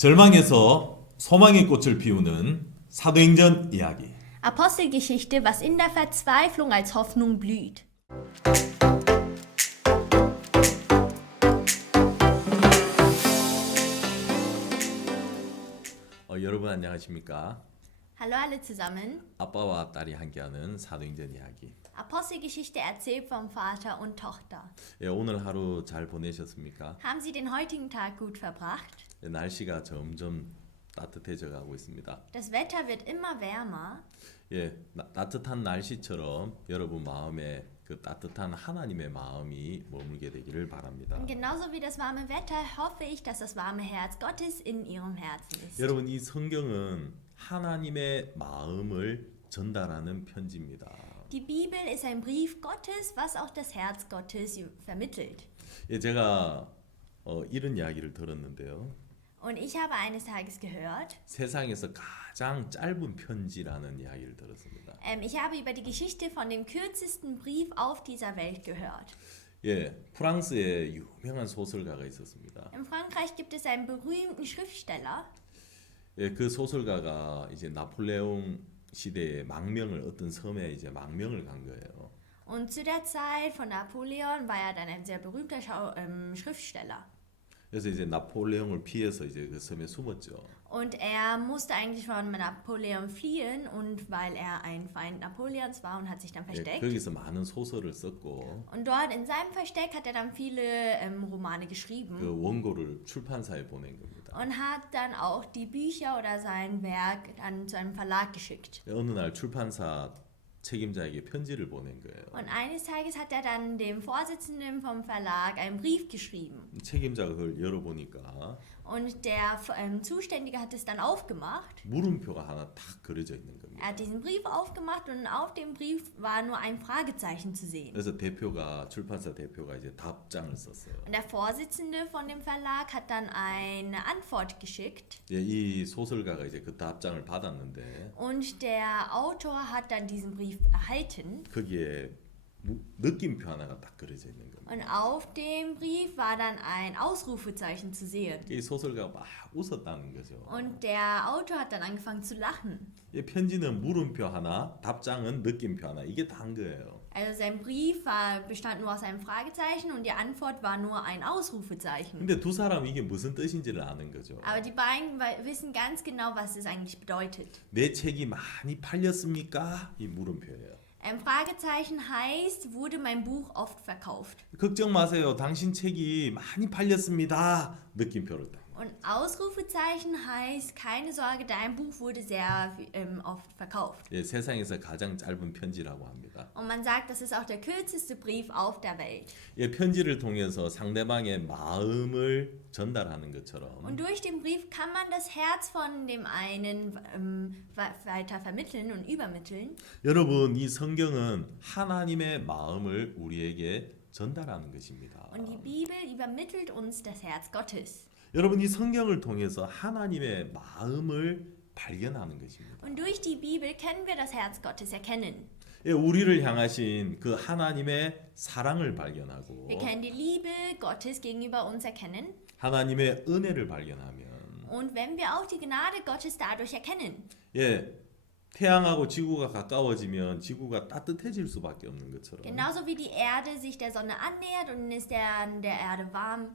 절망에서 소망의 꽃을 피우는 사도행전 이야기. Apostelgeschichte, was in der Verzweiflung als Hoffnung blüht. 여러분 안녕하십니까? Hallo alle zusammen. 아빠와 딸이 함께하는 사도행전 이야기. Apostelgeschichte erzählt vom Vater und Tochter. 오늘 하루 잘 보내셨습니까? Haben Sie den heutigen Tag gut verbracht? 날씨가 점점 따뜻해져 가고 있습니다. Das Wetter wird immer wärmer. 따뜻한 날씨처럼 여러분 마음에 그 따뜻한 하나님의 마음이 머물게 되기를 바랍니다. Und genauso wie das warme Wetter hoffe ich, dass das warme Herz Gottes in Ihrem Herzen ist. 여러분 이 성경은 하나님의 마음을 전달하는 편지입니다. Die Bibel ist ein Brief Gottes, was auch das Herz Gottes vermittelt. 제가 이런 이야기를 들었는데요. Und ich habe eines Tages gehört, 세상에서 가장 짧은 편지라는 이야기를 들었습니다. ich habe über die Geschichte von dem kürzesten Brief auf dieser Welt gehört. 프랑스에 유명한 소설가가 있었습니다. In Frankreich gibt es einen berühmten Schriftsteller. 그 소설가가 이제 나폴레옹 시대에 망명을 어떤 섬에 이제 망명을 간 거예요. Und zu der Zeit von Napoleon war er dann ein sehr berühmter Schriftsteller. 그래서 이제 나폴레옹을 피해서 이제 그 섬에 숨었죠. Und er musste eigentlich von Napoleon fliehen und weil er ein Feind Napoleons war und hat sich dann versteckt. 거기서 많은 소설을 썼고 Und dort in seinem Versteck hat er dann viele Romane geschrieben. 그 원고를 출판사에 보낸 겁니다. Und hat dann auch die Bücher oder sein Werk an zu einem Verlag geschickt. 어느 날 출판사 책임자에게 편지를 보낸 거예요. Und eines Tages hat er dann dem Vorsitzenden vom Verlag einen Brief geschrieben. 책임자가 그걸 열어보니까 Und der Zuständige hat es dann aufgemacht. 물음표가 하나 딱 그려져 있는 겁니다. Er hat diesen Brief aufgemacht und auf dem Brief war nur ein Fragezeichen zu sehen. 그래서 출판사 대표가 이제 답장을 썼어요. Und der Vorsitzende von dem Verlag hat dann eine Antwort geschickt. 이 소설가가 이제 그 답장을 받았는데 Und der Autor hat dann diesen Brief erhalten. 거기에 느낌표 하나가 딱 그려져 있는 겁니다. Und auf dem Brief war dann ein Ausrufezeichen zu sehen. 이 소설가가 막 웃었다는 거죠. Und der Autor hat dann angefangen zu lachen. 이 편지는 물음표 하나, 답장은 느낌표 하나. 이게 다인 거예요. Also sein Brief bestand nur aus einem Fragezeichen und die Antwort war nur ein Ausrufezeichen. 근데 두 사람 이게 무슨 뜻인지를 아는 거죠. Aber die beiden wissen ganz genau, was es eigentlich bedeutet. 내 책이 많이 팔렸습니까? 이 물음표예요. Fragezeichen heißt, wurde mein Buch oft verkauft. 걱정 마세요. 당신 책이 많이 팔렸습니다. 느낌표를 딱. Und Ausrufezeichen heißt, keine Sorge, dein Buch wurde sehr oft verkauft. 세상에서 가장 짧은 편지라고 합니다. Und man sagt, das ist auch der kürzeste Brief auf der Welt. 편지를 통해서 상대방의 마음을 전달하는 것처럼 Und durch den Brief kann man das Herz von dem einen weiter vermitteln und übermitteln. 여러분, 이 성경은 하나님의 마음을 우리에게 전달하는 것입니다. Und die Bibel übermittelt uns das Herz Gottes. 여러분, 이 성경을 통해서 하나님의 마음을 발견하는 것입니다. Und durch die Bibel können wir das Herz Gottes erkennen. 우리를 향하신 그 하나님의 사랑을 발견하고 Wir können die Liebe Gottes gegenüber uns erkennen. 하나님의 은혜를 발견하면 Und wenn wir auch die Gnade Gottes dadurch erkennen. 태양하고 지구가 가까워지면 지구가 따뜻해질 수밖에 없는 것처럼 Genauso wie die Erde sich der Sonne annähert und es der Erde warm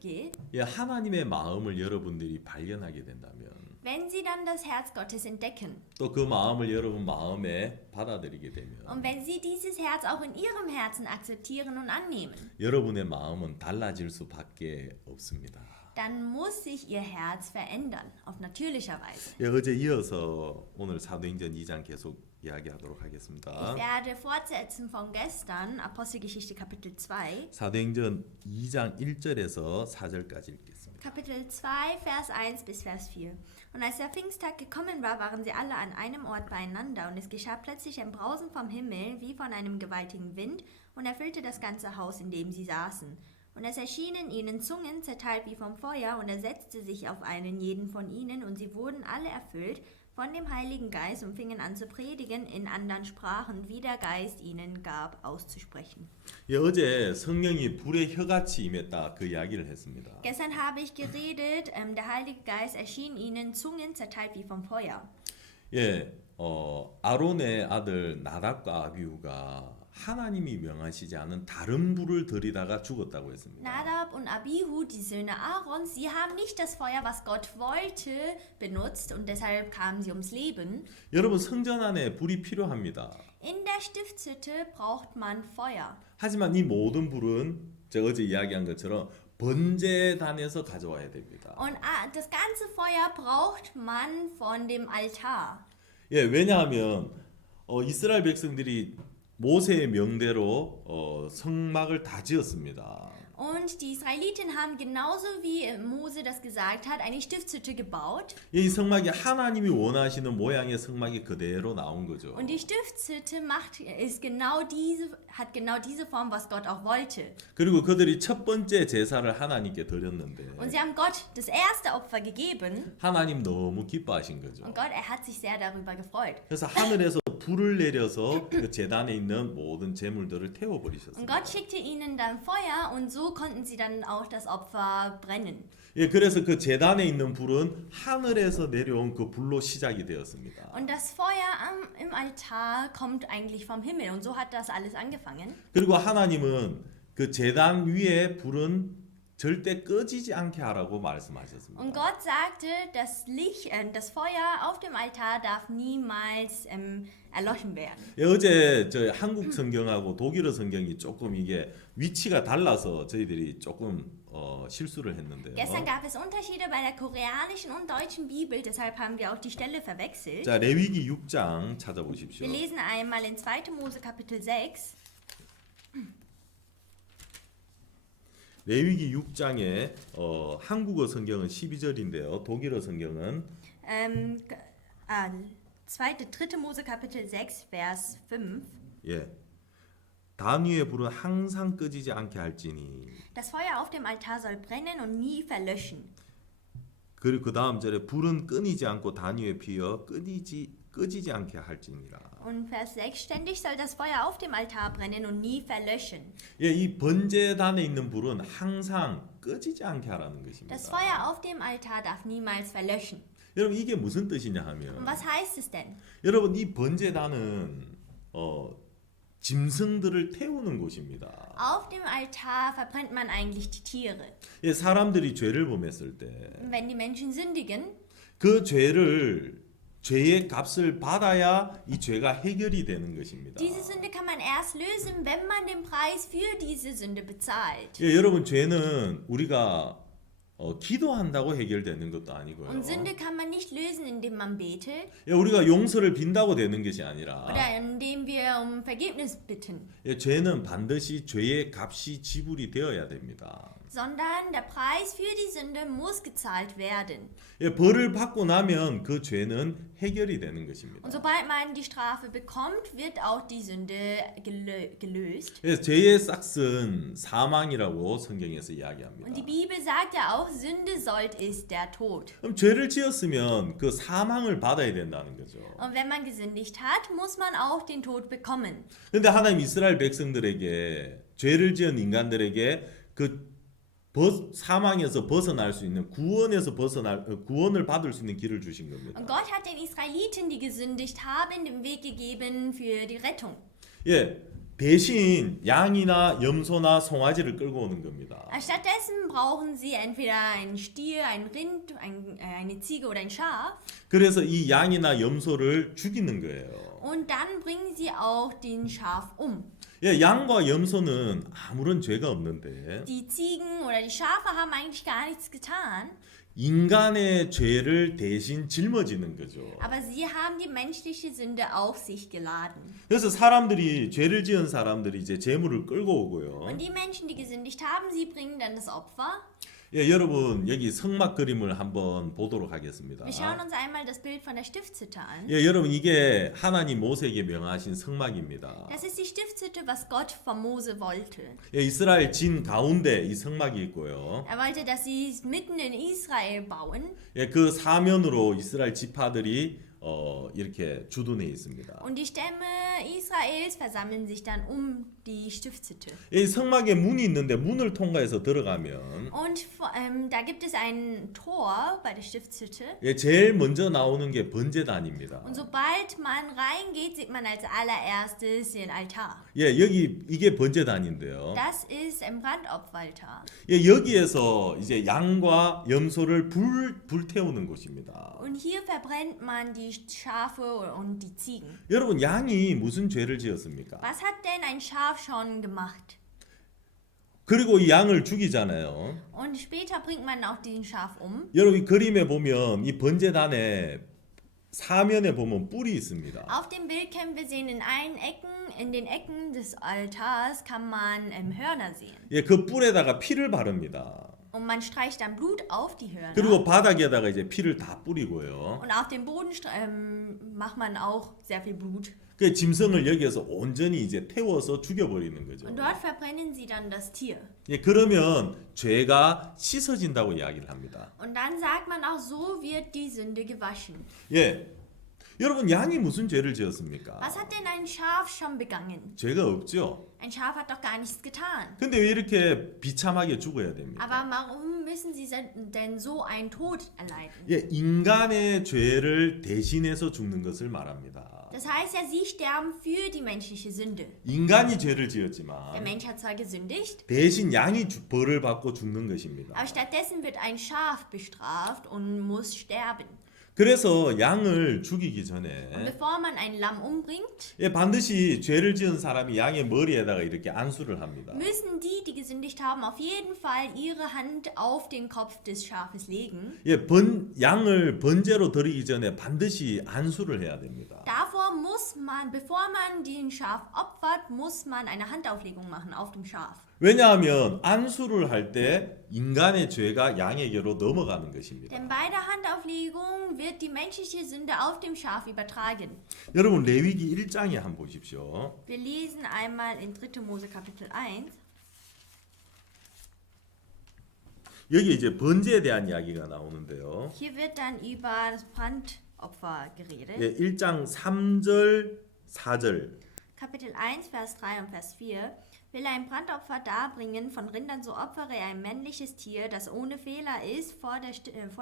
geht. 하나님의 마음을 여러분들이 발견하게 된다면 Wenn sie dann das Herz Gottes entdecken. 또 그 마음을 여러분 마음에 받아들이게 되면 Und wenn sie dieses Herz auch in ihrem Herzen akzeptieren und annehmen. 여러분의 마음은 달라질 수밖에 없습니다. Dann muss sich ihr Herz verändern, auf natürlicher Weise. 어제 이어서 오늘 사도행전 2장 계속 이야기하도록 하겠습니다. Ich werde fortsetzen von gestern, Apostelgeschichte Kapitel 2. 사도행전 2장 1절에서 4절까지 읽겠습니다. Kapitel 2, Vers 1 bis Vers 4. Und als der Pfingsttag gekommen war, waren sie alle an einem Ort beieinander, und es geschah plötzlich ein Brausen vom Himmel, wie von einem gewaltigen Wind, und erfüllte das ganze Haus, in dem sie saßen. Und es erschienen ihnen Zungen, zerteilt wie vom Feuer, und er setzte sich auf einen jeden von ihnen, und sie wurden alle erfüllt von dem Heiligen Geist und fingen an zu predigen in anderen Sprachen, wie der Geist ihnen gab, auszusprechen. 예, 어제 성령이 불의 혀같이 임했다 그 이야기를 했습니다. Gestern habe ich geredet, der Heilige Geist erschien ihnen Zungen, zerteilt wie vom Feuer. 예, 아론의 아들 나답과 아비후가 하나님이 명하시지 않은 다른 불을 들이다가 죽었다고 했습니다. Nadab und Abihu, die Söhne Aarons, sie haben nicht das Feuer, was Gott wollte, benutzt und deshalb kamen sie ums Leben. 여러분 성전 안에 불이 필요합니다. In der Stiftshütte braucht man Feuer. 하지만 이 모든 불은 제가 어제 이야기한 것처럼 번제단에서 가져와야 됩니다. Und das ganze Feuer braucht man von dem Altar. 예, 왜냐하면 이스라엘 백성들이 모세의 명대로 성막을 다 지었습니다. Und die Israeliten haben genauso wie Mose das gesagt hat, eine Stiftshütte gebaut. 이 성막이 하나님이 원하시는 모양의 성막이 그대로 나온 거죠. Und die Stiftshütte hat genau diese Form, was Gott auch wollte. 그리고 그들이 첫 번째 제사를 하나님께 드렸는데 Und sie haben Gott das erste Opfer gegeben. 하나님 너무 기뻐하신 거죠. Und Gott, hat sich sehr darüber gefreut. 그래서 하늘에서 불을 내려서 그 제단에 있는 모든 제물들을 Und 태워버리셨습니다. Gott schickte ihnen dann Feuer und so konnten sie dann auch das Opfer brennen. 예, 그래서 그 제단에 있는 불은 하늘에서 내려온 그 불로 시작이 되었습니다. Und das Feuer im Altar kommt eigentlich vom Himmel. Und so hat das alles angefangen. 그리고 하나님은 그 제단 위에 불은 절대 꺼지지 않게 하라고 말씀하셨습니다. Und Gott sagte, das Feuer auf dem Altar darf niemals erloschen werden. 예, 어제 저 한국 성경하고 독일어 성경이 조금 이게 위치가 달라서 저희들이 조금 실수를 했는데요. Gestern gab es Unterschiede bei der koreanischen und deutschen Bibel, deshalb haben wir auch die Stelle verwechselt. 자, 레위기 6장 찾아보십시오. Wir lesen einmal in 2. Mose Kapitel 6. 레위기 6장에 한국어 성경은 12절인데요. 독일어 성경은 3. Mose Kapitel 6, Vers 5. 예. 단 위의 불은 항상 꺼지지 않게 할지니. Das Feuer auf dem Altar soll brennen und nie verlöschen. 그리고 그 다음 절에 불은 끊이지 않고 단 위에 피어 꺼지지 않게 할지니라. Und Vers 6, ständig soll das Feuer auf dem Altar brennen und nie verlöschen. 예, 이 번제단에 있는 불은 항상 꺼지지 않게 하라는 것입니다. Das Feuer auf dem Altar darf niemals verlöschen. 여러분 이게 무슨 뜻이냐 Und 하면 was heißt es denn? 여러분 이 번제단은 짐승들을 태우는 곳입니다. Auf dem Altar verbrennt man eigentlich die Tiere. 예, 사람들이 죄를 범했을 때 Wenn die Menschen sündigen, 그 죄의 값을 받아야 이 죄가 해결이 되는 것입니다. diese Sünde kann man erst lösen, wenn man den Preis für diese Sünde bezahlt. 예, 여러분 죄는 우리가 기도한다고 해결되는 것도 아니고요. Und Sünde kann man nicht lösen, indem man betet 예, 우리가 용서를 빈다고 되는 것이 아니라 oder indem wir um Vergebnis bitten, 예, 죄는 반드시 죄의 값이 지불이 되어야 됩니다. sondern der Preis für die Sünde muss gezahlt werden. 예, 벌을 받고 나면 그 죄는 해결이 되는 것입니다. Und sobald man die Strafe bekommt, wird auch die Sünde gelöst. 예, 죄의 싹은 사망이라고 성경에서 이야기합니다. Und die Bibel sagt ja auch, Sünde sollt ist der Tod. 그럼 죄를 지었으면 그 사망을 받아야 된다는 거죠. Und wenn man gesündigt hat, muss man auch den Tod bekommen. 그런데 하나님 이스라엘 백성들에게 죄를 지은 인간들에게 그 사망에서 벗어날 수 있는 구원을 받을 수 있는 길을 주신 겁니다. Und Gott hat den Israeliten, die gesündigt haben, den Weg gegeben für die Rettung. 예, 대신 양이나 염소나 송아지를 끌고 오는 겁니다. Stattdessen brauchen sie entweder einen Stier, ein Rind, eine Ziege oder ein Schaf. 그래서 이 양이나 염소를 죽이는 거예요. Und dann bringen sie auch den Schaf um. 예, 양과 염소는 아무런 죄가 없는데 Die Ziegen oder die Schafe haben eigentlich gar nichts getan, 인간의 죄를 대신 짊어지는 거죠. aber sie haben die menschliche Sünde auf sich geladen. 그래서 사람들이 죄를 지은 사람들이 이제 제물을 끌고 오고요. Und die Menschen, die gesündigt haben, sie bringen dann das Opfer. 예, 여러분 여기 성막 그림을 한번 보도록 하겠습니다. Wir schauen uns einmal das Bild von der Stiftshütte an. 예, 여러분 이게 하나님 모세에게 명하신 성막입니다. Das ist die Stiftshütte, was Gott von Mose wollte. 예, 이스라엘 진 가운데 이 성막이 있고요. Er wollte, dass sie es mitten in Israel bauen. 예, 그 사면으로 이스라엘 지파들이 이렇게 주둔해 있습니다. Und die Stämme Israels versammeln sich dann die Stiftshütte. 이 성막에 문이 있는데 문을 통과해서 들어가면 Und da gibt es ein Tor bei der Stiftshütte. 예, 제일 먼저 나오는 게 번제단입니다. Und sobald man reingeht, sieht man als allererstes den Altar. 예, 여기 이게 번제단인데요. Das ist ein Brandopferaltar. 예, 여기에서 이제 양과 염소를 불태우는 곳입니다. Und hier verbrennt man die Schafe und die Ziegen. 여러분 양이 무슨 죄를 지었습니까? Was hat denn ein Schaf schon gemacht? 그리고 이 양을 죽이잖아요. Und später bringt man auch den Schaf um. 여러분 이 그림에 보면 이 번제단에 사면에 보면 뿔이 있습니다. Auf dem Bild können wir sehen, in den Ecken des Altars kann man Hörner sehen. 예, 그 뿔에다가 피를 바릅니다. Und man streicht dann Blut auf die Hörner. 그리고 바닥에다가 이제 피를 다 뿌리고요. Und auf dem Boden macht man auch sehr viel Blut. 그 짐승을 여기에서 온전히 이제 태워서 죽여버리는 거죠. Und dort verbrennen sie dann das Tier. 예, 그러면 죄가 씻어진다고 이야기를 합니다. Und dann sagt man auch, so wird die Sünde gewaschen. 예, 여러분 양이 무슨 죄를 지었습니까? Was hat denn ein Schaf schon begangen? 죄가 없죠. Ein Schaf hat doch gar nichts getan. 근데 왜 이렇게 비참하게 죽어야 됩니까? Aber warum müssen sie denn so einen Tod erleiden? 예, 인간의 죄를 대신해서 죽는 것을 말합니다. Das heißt ja, sie sterben für die menschliche Sünde. 인간이 죄를 Der 지었지만 Mensch hat zwar gesündigt, 대신 양이 벌을 받고 죽는 것입니다. aber stattdessen wird ein Schaf bestraft und muss sterben. 그래서 양을 죽이기 Und 전에 bevor man ein Lamm umbringt, 예, 반드시 죄를 지은 사람이 양의 머리에다가 이렇게 안수를 합니다. müssen die gesündigt haben, auf jeden Fall ihre Hand auf den Kopf des Schafes legen. 예, 양을 번제로 드리기 전에 반드시 안수를 해야 됩니다. Davor muss man, bevor man den Schaf opfert, muss man eine Handauflegung machen auf dem Schaf. 왜냐하면 안수를 할 때 인간의 죄가 양에게로 넘어가는 것입니다. Denn bei der Handauflegung wird die menschliche Sünde auf dem Schaf übertragen. 여러분 레위기 1장에 한번 보십시오. Wir lesen einmal in 3. Mose Kapitel 1. 여기 이제 번제에 대한 이야기가 나오는데요. Hier wird dann über das Brandopfer geredet. 예, 1장 3절, 4절. Kapitel 1, Vers 3 und Vers 4. Will er ein Brandopfer darbringen von Rindern, so opfere er ein männliches Tier, das ohne Fehler ist, vor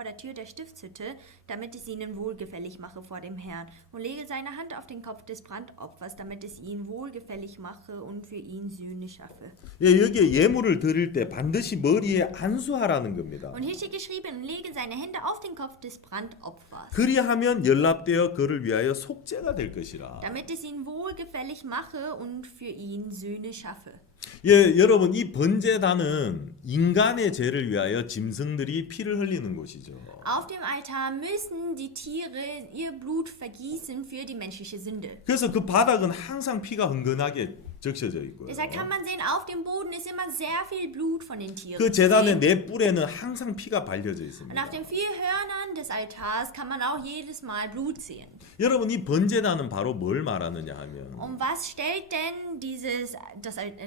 der Tür der Stiftshütte, damit es ihnen wohlgefällig mache vor dem Herrn. Und lege seine Hand auf den Kopf des Brandopfers, damit es ihn wohlgefällig mache und für ihn Sühne schaffe. 예, 여기에 예물을 드릴 때 반드시 머리에 안수하라는 겁니다. Und hier steht geschrieben, und lege seine Hände auf den Kopf des Brandopfers, 그리하면 연락되어 그를 위하여 속죄가 될 것이라. damit es ihn wohlgefällig mache und für ihn Sühne schaffe. 예, 여러분 이 번제단은 인간의 죄를 위하여 짐승들이 피를 흘리는 곳이죠. Auf dem Altar müssen die Tiere ihr Blut vergießen für die menschliche Sünde. 그래서 그 바닥은 항상 피가 흥건하게 적셔져 있고요. Deshalb kann man sehen, auf dem Boden ist immer sehr viel Blut von den Tieren. 그 zu 제단의 sehen. 네 뿔에는 항상 피가 발려져 Und 있습니다. auf den 4 Hörnern des Altars kann man auch jedes Mal Blut sehen. 여러분 이 번제단은 바로 뭘 말하느냐 하면 Was stellt denn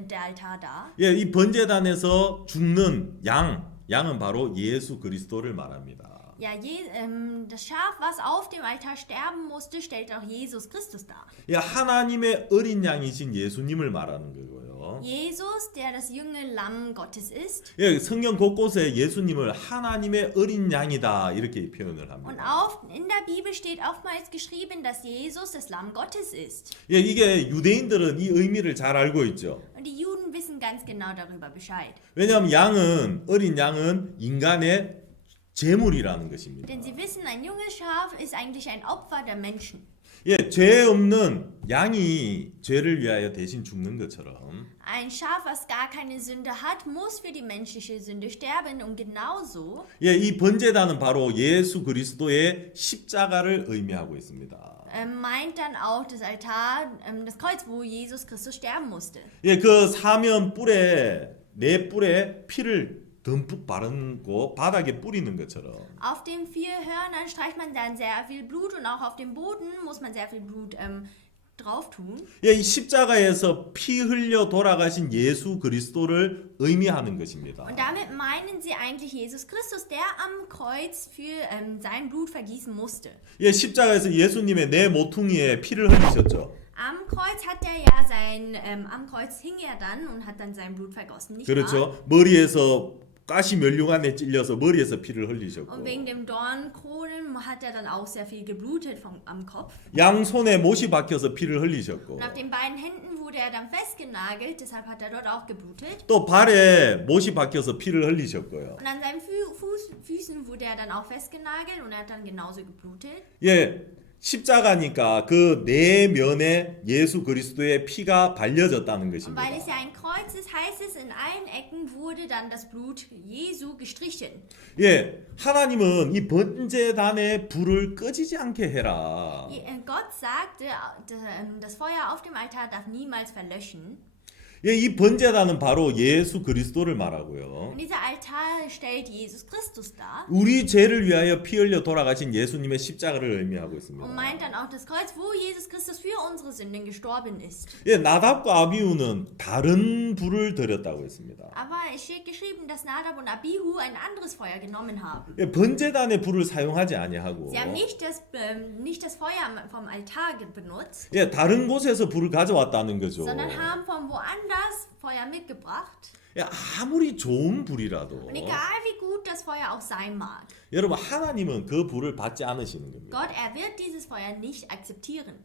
der Altar dar? 예, 이 번제단에서 죽는 양은 바로 예수 그리스도를 말합니다. Ja, das Schaf, was auf dem Altar sterben musste, stellt auch Jesus Christus dar. 예, 하나님의 어린 양이신 예수님을 말하는 거고요. Jesus, der das junge Lamm Gottes ist. 예, 성경 곳곳에 예수님을 하나님의 어린 양이다 이렇게 표현을 Und 합니다. in der Bibel steht oftmals geschrieben, dass Jesus das Lamm Gottes ist. 예, 이게 유대인들은 이 의미를 잘 알고 있죠. Und die Juden wissen ganz genau darüber Bescheid. 왜냐하면 어린 양은 인간의 제물이라는 것입니다. Denn sie wissen, ein junges Schaf ist eigentlich ein Opfer der Menschen. 예, 죄 없는 양이 죄를 위하여 대신 죽는 것처럼 Ein Schaf, was gar keine Sünde hat, muss für die menschliche Sünde sterben. Und genauso 예, 이 번제단은 바로 예수 그리스도의 십자가를 의미하고 있습니다. meint dann auch das Altar, das Kreuz, wo Jesus Christus sterben musste. 예, 그 사면 뿔에 네 뿔에 피를 듬뿍 바르고 바닥에 뿌리는 것처럼. Auf den 4 Hörnern streicht man dann sehr viel Blut und auch auf dem Boden muss man sehr viel Blut drauf tun. 예, 이 십자가에서 피 흘려 돌아가신 예수 그리스도를 의미하는 것입니다. Und damit meinen sie eigentlich Jesus Christus, der am Kreuz für sein Blut vergießen musste. 예, 십자가에서 예수님의 내 모퉁이에 피를 흘리셨죠. Am Kreuz hat er ja am Kreuz hing er dann und hat dann sein Blut vergossen, nicht wahr? 그렇죠. 머리에서 가시 면류관에 찔려서 머리에서 피를 흘리셨고, Und wegen dem Dornenkronen hat er dann auch sehr viel geblutet am Kopf. 양손에 못이 박혀서 피를 흘리셨고, Und auf den beiden Händen wurde er dann festgenagelt, deshalb hat er dort auch geblutet. 또 발에 못이 박혀서 피를 흘리셨고요. Und an seinen Füßen wurde er dann auch festgenagelt und er hat dann genauso geblutet. 예, 십자가니까 그 네 면에 예수 그리스도의 피가 발려졌다는 Und 것입니다. weil es ja ein Kreuz ist, heißt es, in allen Ecken wurde dann das Blut Jesu gestrichen. 예, 하나님은 이 번제단의 불을 꺼지지 않게 해라. Gott sagte, das Feuer auf dem Altar darf niemals verlöschen. 예, 이 번제단은 바로 예수 그리스도를 말하고요. Und dieser Altar stellt Jesus Christus dar. 우리 죄를 위하여 피 흘려 돌아가신 예수님의 십자가를 의미하고 있습니다. Und meint dann auch das Kreuz, wo Jesus Christus für unsere Sünden gestorben ist. 예, 나답과 아비후는 다른 불을 드렸다고 했습니다. Aber es steht geschrieben, dass Nadab und Abihu ein anderes Feuer genommen haben. 예, 번제단의 불을 사용하지 아니하고, Sie haben nicht das Feuer vom Altar benutzt, 예, 다른 곳에서 불을 가져왔다는 거죠. sondern haben von woanders Feuer mitgebracht. 예, 아무리 좋은 불이라도 Und egal wie gut das Feuer auch sein mag, 여러분 하나님은 그 불을 받지 않으시는 겁니다. Gott, wird dieses Feuer nicht akzeptieren.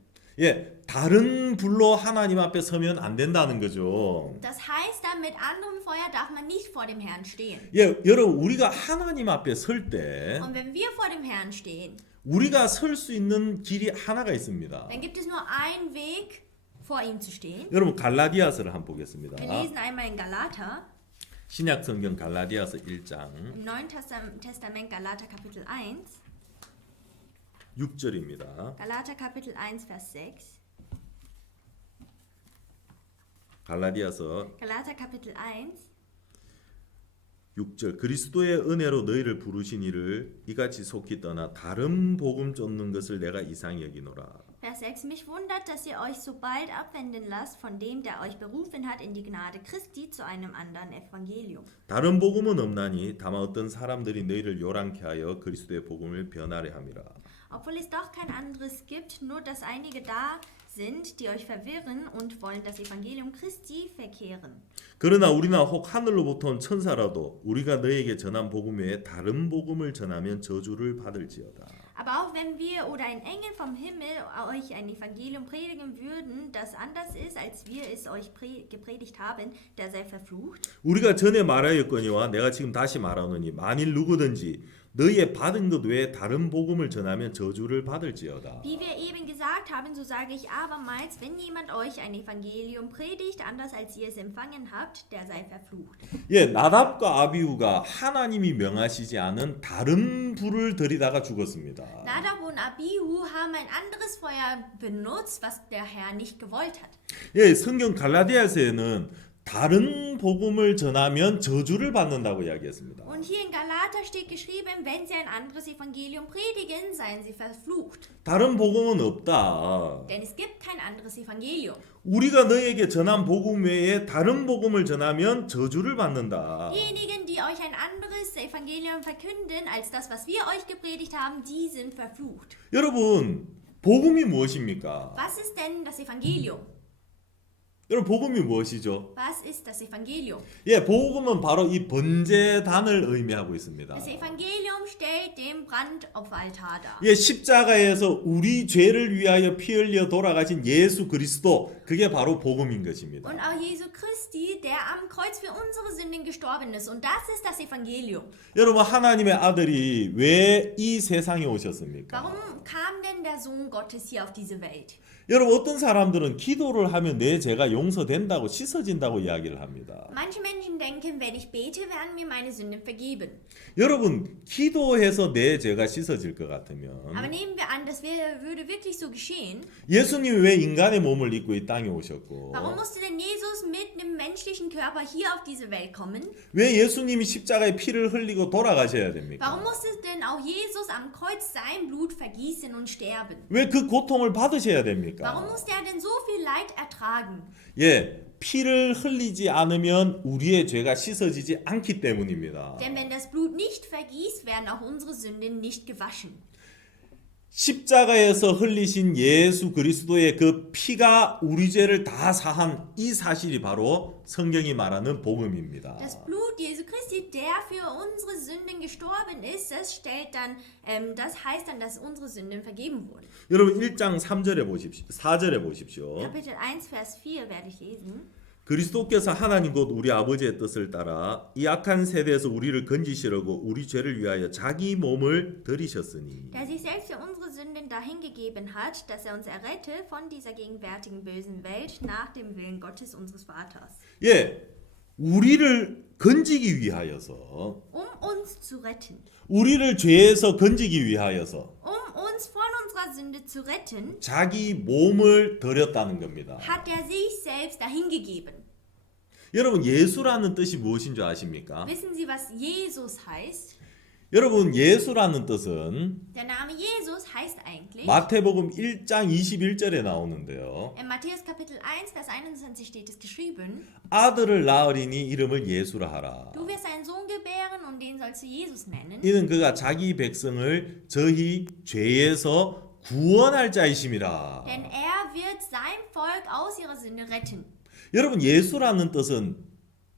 예, 다른 불로 하나님 앞에 서면 안 된다는 거죠. Das heißt dann, mit anderem Feuer darf man nicht vor dem Herrn stehen. 예, 여러분 우리가 하나님 앞에 설 때 Und wenn wir vor dem Herrn stehen, 우리가 설 수 있는 길이 하나가 있습니다. dann gibt es nur einen Weg, vor ihm zu stehen. 여러분 갈라디아서를 한번 보겠습니다. Wir lesen einmal in Galater, 신약 성경 갈라디아서 1장 im Neuen Testament Galater Kapitel 1. 6절입니다. Galater Kapitel 1, Vers 6. 갈라디아서 Galater Kapitel 1. 6절 그리스도의 은혜로 너희를 부르신 이를 이같이 속히 떠나 다른 복음 쫓는 것을 내가 이상히 여기노라. Vers 6. Mich wundert, dass ihr euch so bald abwenden lasst von dem, der euch berufen hat in die Gnade Christi zu einem anderen Evangelium. 다른 복음은 없나니 다만 어떤 사람들이 너희를 요란케 하여 그리스도의 복음을 변하려 함이라. Obwohl es doch kein anderes gibt, nur dass einige da sind, die euch verwirren und wollen das Evangelium Christi verkehren. 그러나 우리나 혹 하늘로부터 온 천사라도 우리가 너희에게 전한 복음 외에 다른 복음을 전하면 저주를 받을지어다. Aber auch wenn wir oder ein Engel vom Himmel euch ein Evangelium predigen würden, das anders ist, als wir es euch gepredigt haben, der sei verflucht. 우리가 전에 말하였거니와 내가 지금 다시 말하노니 만일 누구든지 너희의 받은 것 외에 다른 복음을 전하면 저주를 받을지어다. Wie wir eben gesagt haben, so sage ich abermals, wenn jemand euch ein Evangelium predigt, anders als ihr es empfangen habt, der sei verflucht. 예, 나답과 아비후가 하나님이 명하시지 않은 다른 불을 들이다가 죽었습니다. Nadab und Abihu haben ein anderes Feuer benutzt, was der Herr nicht gewollt hat. 예, 성경 갈라디아서에는 다른 복음을 전하면 저주를 받는다고 이야기했습니다. Und hier in Galater steht geschrieben, wenn sie ein anderes Evangelium predigen, seien sie verflucht. 다른 복음은 없다. Denn es gibt kein anderes Evangelium. 우리가 너에게 전한 복음 외에 다른 복음을 전하면 저주를 받는다. Diejenigen, die euch ein anderes Evangelium verkünden, als das, was wir euch gepredigt haben, die sind verflucht. 여러분, 복음이 무엇입니까? Was ist denn das Evangelium? 여러분, 복음이 무엇이죠? Was ist das Evangelium? 예, 복음은 바로 이 번제단을 의미하고 있습니다. Das Evangelium stellt den Brandopferaltar dar. 예, 십자가에서 우리 죄를 위하여 피 흘려 돌아가신 예수 그리스도, 그게 바로 복음인 것입니다. Und auch Jesu Christi, der am Kreuz für unsere Sünden gestorben ist. Und das ist das Evangelium. 여러분, 하나님의 아들이 왜 이 세상에 오셨습니까? Warum kam denn der Sohn Gottes hier auf diese Welt. 여러분 어떤 사람들은 기도를 하면 내 죄가 용서된다고 씻어진다고 이야기를 합니다. Manche Menschen denken, wenn ich bete, werden mir meine Sünden vergeben. 여러분 기도해서 내 죄가 씻어질 것 같으면 Aber nehmen wir an, das würde wirklich so geschehen. 예수님이 왜 인간의 몸을 입고 이 땅에 오셨고 Warum musste denn Jesus mit einem menschlichen Körper hier auf diese Welt kommen? 왜 예수님이 십자가에 피를 흘리고 돌아가셔야 됩니까? Warum musste denn auch Jesus am Kreuz sein Blut vergießen und sterben? 왜 그 고통을 받으셔야 됩니까? Warum musste er denn so viel Leid ertragen? 예, 피를 흘리지 않으면 우리의 죄가 씻어지지 않기 때문입니다. Denn wenn das Blut nicht vergießt, werden auch unsere Sünden nicht gewaschen. 십자가에서 흘리신 예수 그리스도의 그 피가 우리 죄를 다 사한 이 사실이 바로 성경이 말하는 복음입니다. Das Blut Jesu Christi, der für unsere Sünden gestorben ist, das heißt dann, dass unsere Sünden vergeben wurden. 여러분 1장 3절에 보십시오. 4절에 보십시오. Kapitel 1, Vers 4 werde ich lesen. 그리스도께서 하나님 곧 우리 아버지의 뜻을 따라 이 악한 세대에서 우리를 건지시려고 우리 죄를 위하여 자기 몸을 들이셨으니 Der sich selbst für unsere Sünden dahingegeben hat, dass er uns errette von dieser gegenwärtigen bösen Welt nach dem Willen Gottes unseres Vaters. 예, 우리를 건지기 위하여서 uns zu retten. 우리를 죄에서 건지기 위하여서 Uns von unserer Sünde zu retten, 자기 몸을 들였다는 겁니다. hat er sich selbst dahingegeben. 여러분 예수라는 뜻이 무엇인 줄 아십니까? Wissen Sie, was Jesus heißt? 여러분 예수라는 뜻은 Der Name Jesus heißt eigentlich, 마태복음 1장 21절에 나오는데요. in Matthäus Kapitel 1, Vers 21 steht es geschrieben, 아들을 낳으리니 이름을 예수라 하라. du wirst einen Sohn gebären und den sollst du Jesus nennen. 이는 그가 자기 백성을 저희 죄에서 구원할 자이심이라. Denn er wird sein Volk aus ihrer Sünde retten. 여러분 예수라는 뜻은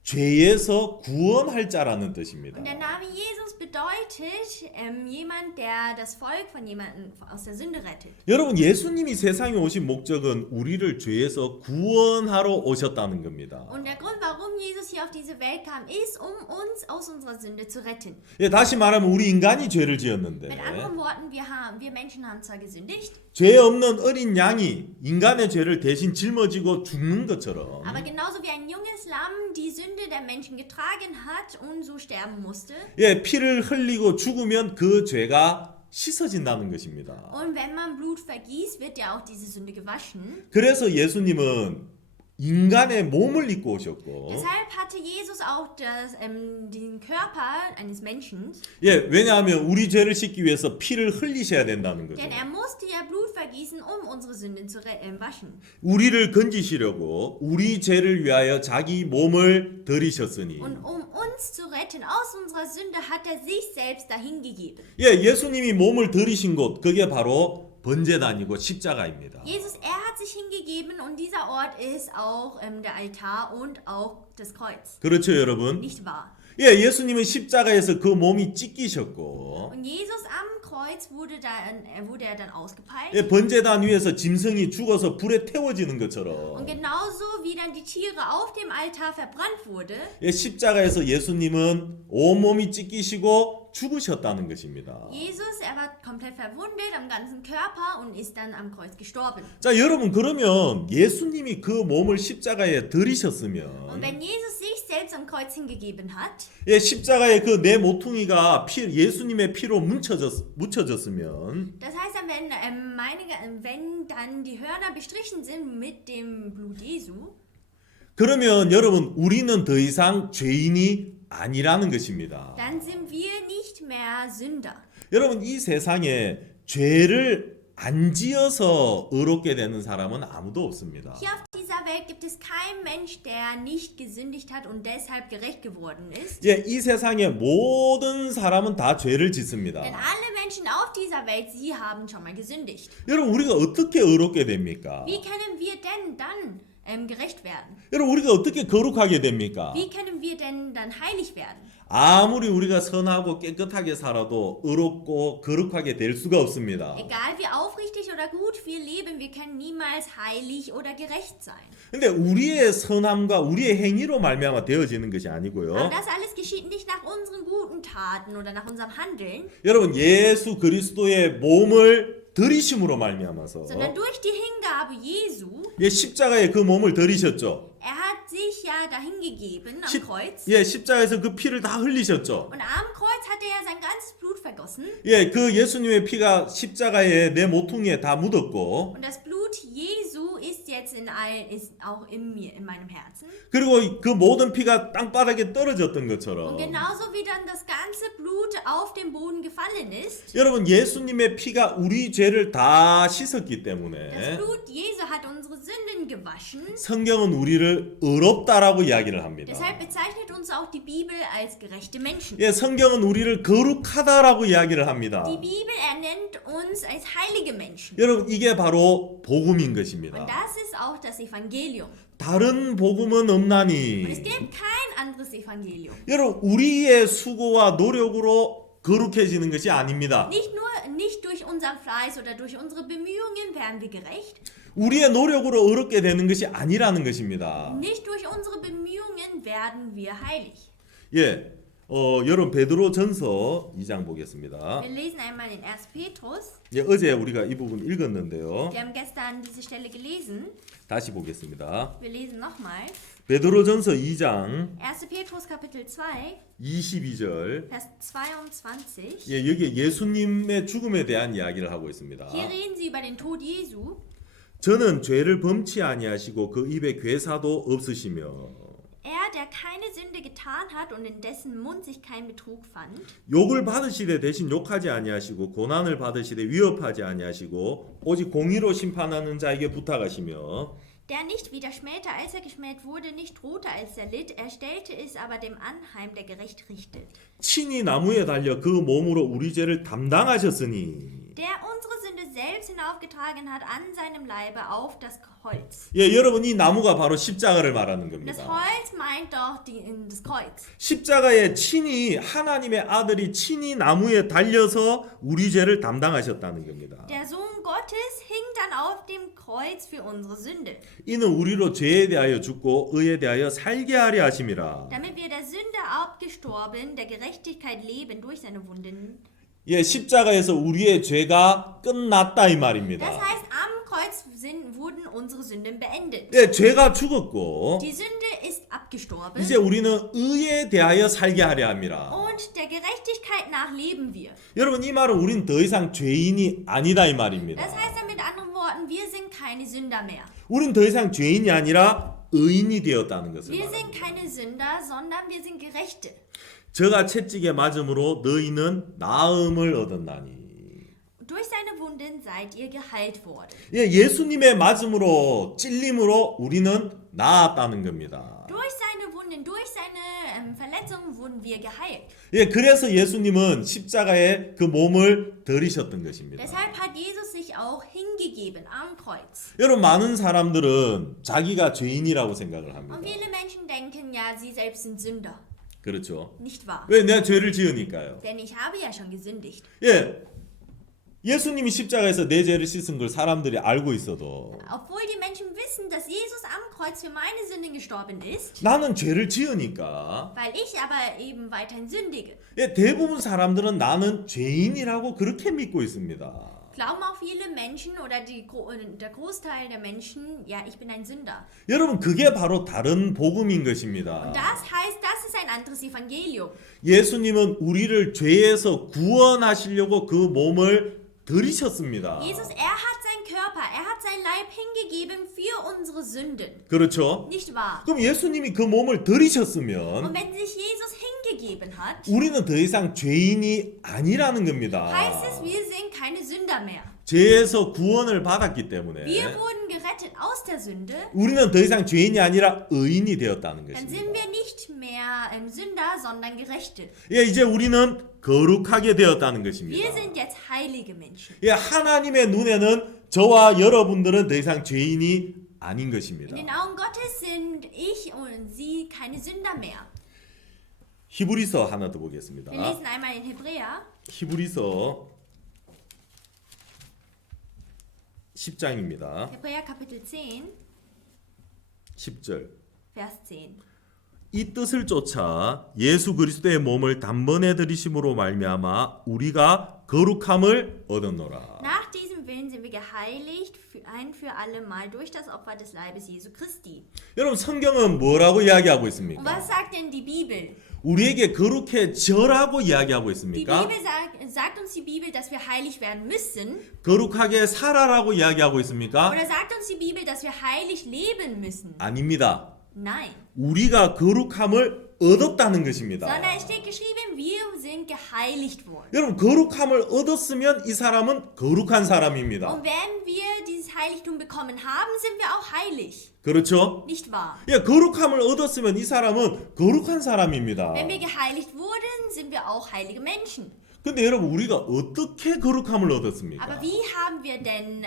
죄에서 구원할 자라는 뜻입니다. Und der Name Jesus bedeutet jemand, der das Volk von jemandem aus der Sünde rettet. 여러분 예수님이 세상에 오신 목적은 우리를 죄에서 구원하러 오셨다는 겁니다. Und der Grund, warum Jesus hier auf diese Welt kam, ist, uns aus unserer Sünde zu retten. 예, 다시 말하면 우리 인간이 죄를 지었는데 Mit anderen Worten, wir Menschen haben zwar gesündigt, 죄 없는 어린 양이 인간의 죄를 대신 짊어지고 죽는 것처럼 aber genauso wie ein junges Lamm die Sünde der Menschen getragen hat und so sterben musste. 예, 피를 흘리고 죽으면 그 죄가 씻어진다는 것입니다. Und wenn man Blut vergießt, wird ja auch diese Sünde gewaschen. 그래서 예수님은 인간의 몸을 입고 오셨고 Deshalb hatte Jesus auch den Körper eines Menschen, 예, 왜냐하면 우리 죄를 씻기 위해서 피를 흘리셔야 된다는 거죠. denn er musste ja Blut vergießen, unsere Sünden zu waschen. 우리를 건지시려고 우리 죄를 위하여 자기 몸을 들이셨으니 Und uns zu retten aus unserer Sünde hat er sich selbst dahingegeben. 예, 예수님이 몸을 들이신 곳 그게 바로 번제단이고 십자가입니다. Jesus, hat sich hingegeben und dieser Ort ist auch der Altar und auch das Kreuz. 그렇죠, 여러분? Nicht wahr? 예, 예수님은 십자가에서 그 몸이 찢기셨고 Und Jesus am Kreuz wurde er dann ausgepeilt. 예, 번제단 위에서 짐승이 죽어서 불에 태워지는 Und 것처럼 genauso wie dann die Tiere auf dem Altar verbrannt wurde, 예, 십자가에서 예수님은 온몸이 찢기시고 죽으셨다는 것입니다. Jesus, war komplett verwundet am ganzen Körper und ist dann am Kreuz gestorben. 자, 여러분 그러면 예수님이 그 몸을 십자가에 Und 들이셨으면 wenn Jesus sich selbst am Kreuz hingegeben hat, 예, 십자가에 그 내 모퉁이가 예수님의 피로 묻혀졌으면 das heißt dann, wenn dann die Hörner bestrichen sind mit dem Blut Jesu, 그러면 여러분 우리는 더 이상 죄인이 아니라는 것입니다. dann sind wir nicht mehr Sünder. 여러분 이 세상에 죄를 안 지어서 의롭게 되는 사람은 아무도 없습니다. Hier auf dieser Welt gibt es keinen Mensch, der nicht gesündigt hat und deshalb gerecht geworden ist. 예, 이 세상의 모든 사람은 다 죄를 짓습니다. Denn alle Menschen auf dieser Welt, sie haben schon mal gesündigt. 여러분 우리가 어떻게 의롭게 됩니까? Wie können wir denn dann gerecht werden? 여러분 우리가 어떻게 거룩하게 됩니까? Wie können wir denn dann heilig werden? 아무리 우리가 선하고 깨끗하게 살아도 의롭고 거룩하게 될 수가 없습니다. Egal wie aufrichtig oder gut wir leben, wir können niemals heilig oder gerecht sein. 근데 우리의 선함과 우리의 행위로 말미암아 되어지는 것이 아니고요. Aber das alles geschieht nicht nach unseren guten Taten oder nach unserem Handeln. 여러분 예수 그리스도의 몸을 들이심으로 말미암아서 sondern durch die Hingabe Jesu. 예, 십자가에 그 몸을 들이셨죠. Er hat sich ja dahingegeben am Kreuz. 예, 십자가에서 그 피를 다 흘리셨죠. Und am Kreuz hat er ja sein ganzes Blut vergossen. 예, 그 예수님의 피가 십자가에 내 모퉁이에 다 묻었고, Und das Blut Jesu ist jetzt ist auch in mir, in meinem Herzen. 그리고 그 모든 피가 땅바닥에 떨어졌던 Und 것처럼 genauso wie dann das ganze Blut auf den Boden gefallen ist. 여러분, 예수님의 피가 우리 죄를 다 씻었기 Das 때문에 Blut Jesu hat unsere Sünden gewaschen. 성경은 우리를 의롭다라고 이야기를 합니다. Deshalb bezeichnet uns auch die Bibel als gerechte Menschen. 예, 성경은 우리를 거룩하다라고 이야기를 합니다. Die Bibel ernennt uns als heilige Menschen. 여러분, 이게 바로 복음인 Und 것입니다. das ist auch das Evangelium. 다른 복음은 Und es 없나니. gibt kein anderes Evangelium. 여러분, 우리의 수고와 노력으로 거룩해지는 것이 아닙니다. Nicht durch unseren Fleiß oder durch unsere Bemühungen werden wir gerecht. 우리의 노력으로 의롭게 되는 것이 아니라는 것입니다. Nicht durch unsere Bemühungen werden wir heilig. 예, 여러분 베드로 전서 2장 보겠습니다. Wir lesen einmal in 1. Petrus. 예, 어제 우리가 이 부분 읽었는데요. Wir haben gestern diese Stelle gelesen. 다시 보겠습니다. Wir lesen nochmal. 베드로 전서 2장 1. Petrus Kapitel 2, 22절. Vers 22. 예, 여기 예수님의 죽음에 대한 이야기를 하고 있습니다. Hier reden sie über den Tod Jesu. 저는 죄를 범치 아니하시고 그 입에 괴사도 없으시며 Er, der keine Sünde getan hat und in dessen Mund sich kein Betrug fand, 욕을 받으시되 대신 욕하지 아니하시고 고난을 받으시되 위협하지 아니하시고 오직 공의로 심판하는 자에게 부탁하시며 der nicht wieder schmähte, als er geschmäht wurde, nicht drohte, als er litt, er stellte es aber dem anheim, der gerecht richtet. 친히 나무에 달려 그 몸으로 우리 죄를 담당하셨으니. Der unsere Sünde selbst hinaufgetragen hat an seinem Leibe auf das Holz. 예, 여러분, 이 나무가 바로 십자가를 말하는 Das 겁니다. Holz meint doch das Kreuz. 십자가에 친히 하나님의 아들이 친히 나무에 달려서 우리 죄를 담당하셨다는 겁니다. Der Sohn Gottes hing dann auf dem Kreuz für unsere Sünde, 이는 우리로 죄에 대하여 죽고 의에 대하여 살게 하려 하심이라. damit wir der Sünde abgestorben, der Gerechtigkeit leben durch seine Wunden. 예, 십자가에서 우리의 죄가 끝났다 이 Das 말입니다. heißt, am Kreuz wurden unsere Sünden beendet. 예, 죄가 죽었고 Die Sünde ist abgestorben 이제 우리는 의에 대하여 살게 하려 함이라. und der Gerechtigkeit nach leben wir. 여러분, 이 말은 우린 더 이상 죄인이 아니다 이 말입니다. Das heißt dann mit anderen Worten, wir sind keine Sünder mehr. 우린 더 이상 죄인이 아니라 의인이 되었다는 것을 Wir sind 말합니다. keine Sünder, sondern wir sind Gerechte. 저가 채찍에 맞음으로 너희는 나음을 얻었나니. Durch seine Wunden seid ihr geheilt worden. 예, 예수님의 맞음으로 찔림으로 우리는 나았다는 겁니다. Durch seine Wunden, durch seine Verletzungen wurden wir geheilt. 예, 그래서 예수님은 십자가에 그 몸을 들이셨던 것입니다. Deshalb hat Jesus sich auch hingegeben am Kreuz. 여러분, 많은 사람들은 자기가 죄인이라고 생각을 합니다. Und viele Menschen denken, ja, sie selbst sind Sünder. 그렇죠. Nicht wahr? 왜? 내가 죄를 지으니까요. Denn ich habe ja schon gesündigt. 예, 예수님이 십자가에서 내 죄를 씻은 걸 사람들이 알고 있어도 Obwohl die Menschen wissen, dass Jesus am Kreuz für meine Sünden gestorben ist, 나는 죄를 지으니까 weil ich aber eben weiterhin sündige, 예, 대부분 사람들은 나는 죄인이라고 그렇게 믿고 있습니다. glauben auch viele Menschen oder der Großteil der Menschen, ja, ich bin ein Sünder. 여러분, 그게 바로 다른 복음인 것입니다. Und das heißt, das ist ein anderes Evangelium. 예수님은 우리를 죄에서 구원하시려고 그 몸을 들이셨습니다. Jesus, hat seinen Körper, hat seinen Leib hingegeben für unsere Sünden. 그렇죠? Nicht wahr? 그럼 예수님이 그 몸을 들이셨으면 Und wenn sich Jesus hingegeben hat, 우리는 더 이상 죄인이 아니라는 겁니다. heißt es, wir sind keine Sünder mehr. 죄에서 구원을 받았기 때문에 Wir wurden gerettet aus der Sünde, 우리는 더 이상 죄인이 아니라 의인이 되었다는 dann sind 것입니다. wir nicht mehr Sünder, sondern Gerechte. 예, 이제 우리는 거룩하게 되었다는 것입니다. Wir sind jetzt heilige Menschen. 예, 하나님의 눈에는 저와 여러분들은 더 이상 죄인이 아닌 것입니다. In den Augen Gottes sind ich und sie keine Sünder mehr. 히브리서 하나 더 보겠습니다. Wir lesen einmal in Hebräer, 히브리서 10장입니다. Hebräer Kapitel 10, 10절. Vers 10. 이 뜻을 쫓아 예수 그리스도의 몸을 단번에 들이심으로 말미암아 우리가 거룩함을 얻었노라. Nach diesem Willen sind wir geheiligt ein für alle Mal durch das Opfer des Leibes Jesu Christi. 여러분 성경은 뭐라고 이야기하고 Und 있습니까? was sagt denn die Bibel? 우리에게 거룩해져라고 이야기하고 Die 있습니까? Bibel sagt uns die Bibel, dass wir heilig werden müssen. 거룩하게 살아라고 이야기하고 있습니까? Oder sagt uns die Bibel, dass wir heilig leben müssen? 아닙니다. Nein. 우리가 거룩함을 얻었다는 것입니다. Sondern es steht geschrieben, wir sind geheiligt worden. 여러분 거룩함을 얻었으면 이 사람은 거룩한 사람입니다. Und wenn wir dieses Heiligtum bekommen haben, sind wir auch heilig. 그렇죠? Nicht wahr? 예, 거룩함을 얻었으면 이 사람은 거룩한 사람입니다. Wenn wir geheiligt wurden, sind wir auch heilige Menschen. 근데 여러분 우리가 어떻게 거룩함을 얻었습니까? Aber wie haben wir denn,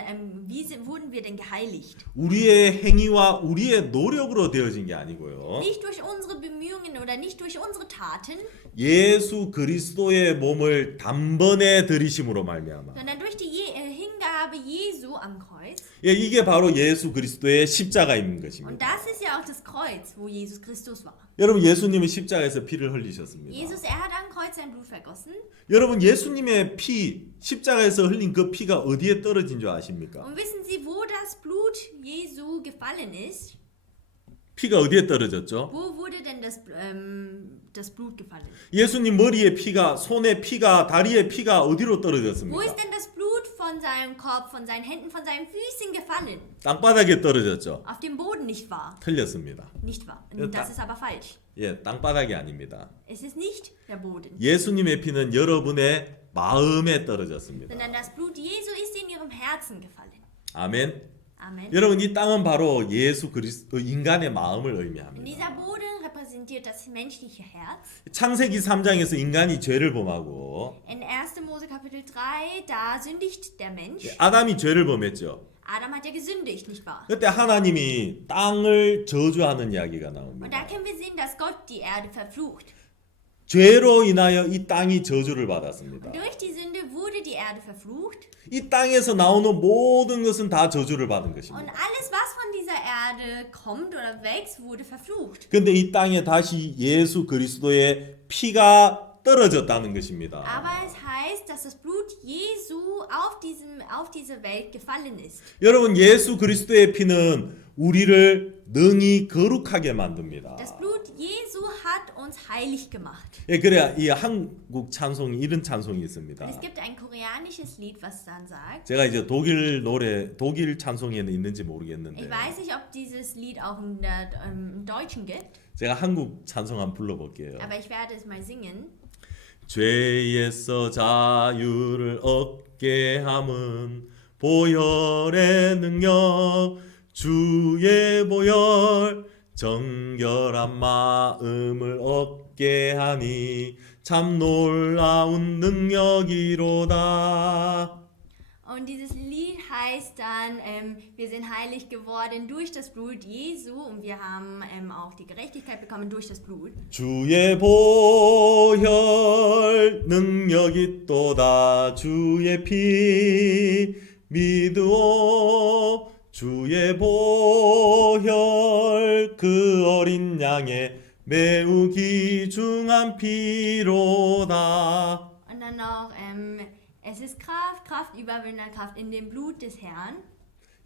wurden wir denn geheiligt? 우리의 행위와 우리의 노력으로 되어진 게 아니고요. Nicht durch unsere Bemühungen oder nicht durch unsere Taten, 예수 그리스도의 몸을 단번에 들이심으로 말미암아. sondern durch die Hingabe Jesu am Kreuz. 예, 이게 바로 예수 그리스도의 십자가인 Und 것입니다. das ist ja auch das Kreuz, wo Jesus Christus war. 여러분 예수님은 십자가에서 pi를 흘리셨습니다. Jesus, hat am Kreuz sein Blut vergossen. 여러분 예수님의 피, 십자가에서 흘린 그 피가 어디에 떨어진 줄 아십니까? Und wissen Sie, wo das Blut Jesu gefallen ist? 피가 어디에 떨어졌죠? Wo wurde denn das Blut gefallen? 예수님 머리에 피가, 손에 피가, 다리에 피가 어디로 Wo 떨어졌습니까? ist denn das Blut von seinem Kopf, von seinen Händen, von seinen Füßen gefallen? 땅바닥에 떨어졌죠. Auf dem Boden, nicht wahr? 틀렸습니다. Nicht wahr? Ja, Das da- ist aber falsch. 예, 땅바닥이 아닙니다. Es ist nicht der Boden, 예수님의 피는 여러분의 마음에 떨어졌습니다. sondern das Blut Jesu ist in ihrem Herzen gefallen. 아멘. Amen. 여러분 이 땅은 바로 예수 그리스도 인간의 마음을 Und 의미합니다. dieser Boden repräsentiert das menschliche Herz. 창세기 3장에서 인간이 죄를 범하고 In 1. Mose Kapitel 3, da sündigt der Mensch. 아담이 죄를 범했죠. Adam hat ja gesündigt, nicht wahr? 그때 하나님이 땅을 저주하는 이야기가 Und 나옵니다. da können wir sehen, dass Gott die Erde verflucht. 죄로 인하여 이 땅이 저주를 받았습니다. Durch die Sünde wurde die Erde verflucht. 이 땅에서 나오는 모든 것은 다 저주를 받은 Und 것입니다. alles, was von dieser Erde kommt oder wächst, wurde verflucht. 근데 이 땅에 다시 예수 그리스도의 피가 떨어졌다는 것입니다. Aber es heißt, dass das Blut Jesu auf diese Welt gefallen ist. 여러분 예수 그리스도의 피는 우리를 능히 거룩하게 만듭니다. Das Blut Jesu hat uns heilig gemacht. 예, 그래야 이 한국 찬송이 이런 찬송이 Und 있습니다. es gibt ein koreanisches Lied, was dann sagt. 제가 이제 독일 찬송에는 있는지 Ich 모르겠는데 weiß nicht, ob dieses Lied auch im Deutschen gibt, 제가 한국 찬송 한번 불러볼게요. aber ich werde es mal singen. 죄에서 자유를 얻게 함은 보혈의 능력 주의 보혈 정결한 마음을 얻게 하니 참 놀라운 능력이로다. Und dieses Lied heißt dann, wir sind heilig geworden durch das Blut Jesu und wir haben auch die Gerechtigkeit bekommen durch das Blut. 주의 보혈 능력이 또다 주의 피 믿으오 주의 보혈 그 어린 양의 매우 귀중한 피로다. Und dann noch, es ist Kraft, Überwinderkraft in dem Blut des Herrn.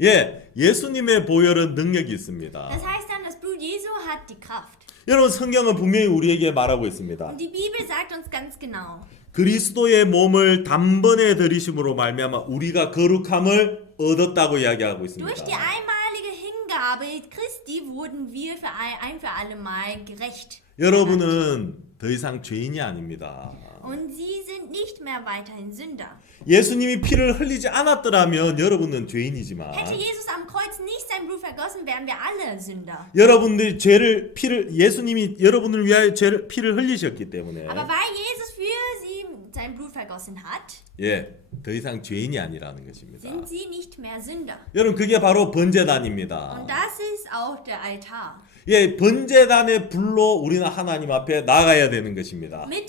예, 예수님의 보혈은 능력이 있습니다. Das heißt dann, das Blut Jesu hat die Kraft. 여러분 성경은 분명히 우리에게 말하고 있습니다. Und die Bibel sagt uns ganz genau, 그리스도의 몸을 단번에 들이심으로 말미암아 우리가 거룩함을 얻었다고 이야기하고 있습니다. durch die einmalige Hingabe Christi wurden wir ein für alle Mal gerecht. 여러분은 더 이상 죄인이 아닙니다. Und sie sind nicht mehr weiterhin Sünder. 예수님이 피를 흘리지 않았더라면 여러분은 죄인이지만 Hätte Jesus am Kreuz nicht sein Blut vergossen, wären wir alle Sünder. 여러분들이 예수님이 여러분을 위하여 피를 흘리셨기 때문에 Aber weil Jesus für sie sein Blut vergossen hat, 예, 더 이상 죄인이 아니라는 것입니다. sind sie nicht mehr Sünder. 여러분 그게 바로 번제단입니다. Und das ist auch der Altar. 예, 번제단의 불로 우리는 하나님 앞에 나가야 되는 것입니다. Mit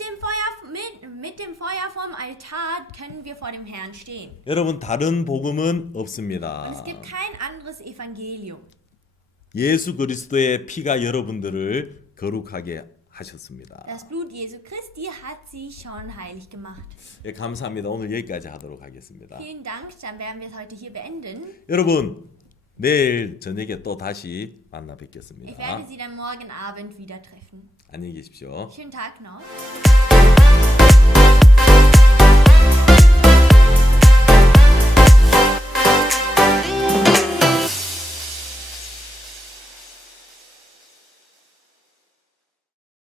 dem Feuer vom Altar können wir vor dem Herrn stehen. 여러분 다른 복음은 Und 없습니다. es gibt kein anderes Evangelium. 예수 그리스도의 피가 여러분들을 거룩하게 하셨습니다. Das Blut Jesu Christi hat sie schon heilig gemacht. 예, 감사합니다. 오늘 여기까지 하도록 하겠습니다. Vielen Dank, dann werden wir es heute hier beenden. 여러분 내일 저녁에 또 다시 만나 Ich 뵙겠습니다. werde Sie dann morgen Abend wieder treffen. 안녕히 계십시오. Schönen Tag noch.